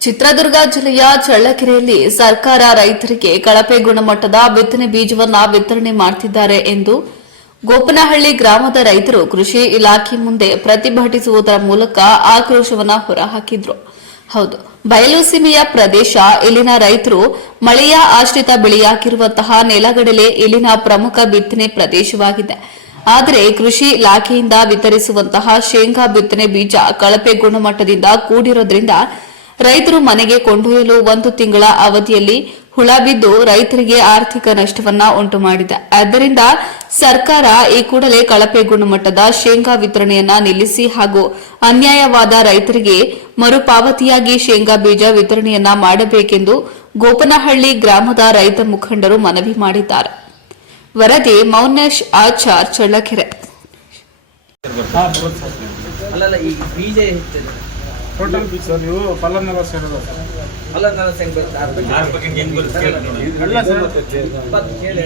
ಚಿತ್ರದುರ್ಗ ಜಿಲ್ಲೆಯ ಚಳ್ಳಕೆರೆಯಲ್ಲಿ ಸರ್ಕಾರ ರೈತರಿಗೆ ಕಳಪೆ ಗುಣಮಟ್ಟದ ಬಿತ್ತನೆ ಬೀಜವನ್ನ ವಿತರಣೆ ಮಾಡುತ್ತಿದ್ದಾರೆ ಎಂದು ಗೋಪನಹಳ್ಳಿ ಗ್ರಾಮದ ರೈತರು ಕೃಷಿ ಇಲಾಖೆ ಮುಂದೆ ಪ್ರತಿಭಟಿಸುವುದರ ಮೂಲಕ ಆಕ್ರೋಶವನ್ನ ಹೊರಹಾಕಿದ್ರು. ಹೌದು, ಬಯಲು ಸೀಮೆಯ ಪ್ರದೇಶ, ಇಲ್ಲಿನ ರೈತರು ಮಳೆಯ ಆಶ್ರಿತ ಬೆಳೆಯಾಗಿರುವಂತಹ ನೆಲಗಡಲೆ ಇಲ್ಲಿನ ಪ್ರಮುಖ ಬಿತ್ತನೆ ಪ್ರದೇಶವಾಗಿದೆ. ಆದರೆ ಕೃಷಿ ಇಲಾಖೆಯಿಂದ ವಿತರಿಸುವಂತಹ ಶೇಂಗಾ ಬಿತ್ತನೆ ಬೀಜ ಕಳಪೆ ಗುಣಮಟ್ಟದಿಂದ ಕೂಡಿರೋದ್ರಿಂದ ರೈತರು ಮನೆಗೆ ಕೊಂಡೊಯ್ಯಲು ಒಂದು ತಿಂಗಳ ಅವಧಿಯಲ್ಲಿ ಹುಳ ಬಿದ್ದು ರೈತರಿಗೆ ಆರ್ಥಿಕ ನಷ್ಟವನ್ನ ಉಂಟು ಮಾಡಿದೆ ಆದ್ದರಿಂದ ಸರ್ಕಾರ ಈ ಕೂಡಲೇ ಕಳಪೆ ಗುಣಮಟ್ಟದ ಶೇಂಗಾ ವಿತರಣೆಯನ್ನ ನಿಲ್ಲಿಸಿ ಹಾಗೂ ಅನ್ಯಾಯವಾದ ರೈತರಿಗೆ ಮರುಪಾವತಿಯಾಗಿ ಶೇಂಗಾ ಬೀಜ ವಿತರಣೆಯನ್ನ ಮಾಡಬೇಕೆಂದು ಗೋಪನಹಳ್ಳಿ ಗ್ರಾಮದ ರೈತ ಮುಖಂಡರು ಮನವಿ ಮಾಡಿದ್ದಾರೆ. ವರದಿ ಮೌನೇಶ್ ಆಚಾರ್ ಚಳ್ಳಕೆರೆ. ಟೋಟಲ್ ಸರ್ ನೀವು ಫಲನೆಲ್ಲ ಸೇರಿದ. ಸರ್ ಅಲ್ಲ ನಾನು ಸಂಖ್ಯೆ ಎಲ್ಲ ಸರ್ ಇಪ್ಪತ್ತು ಕೇಳಿ.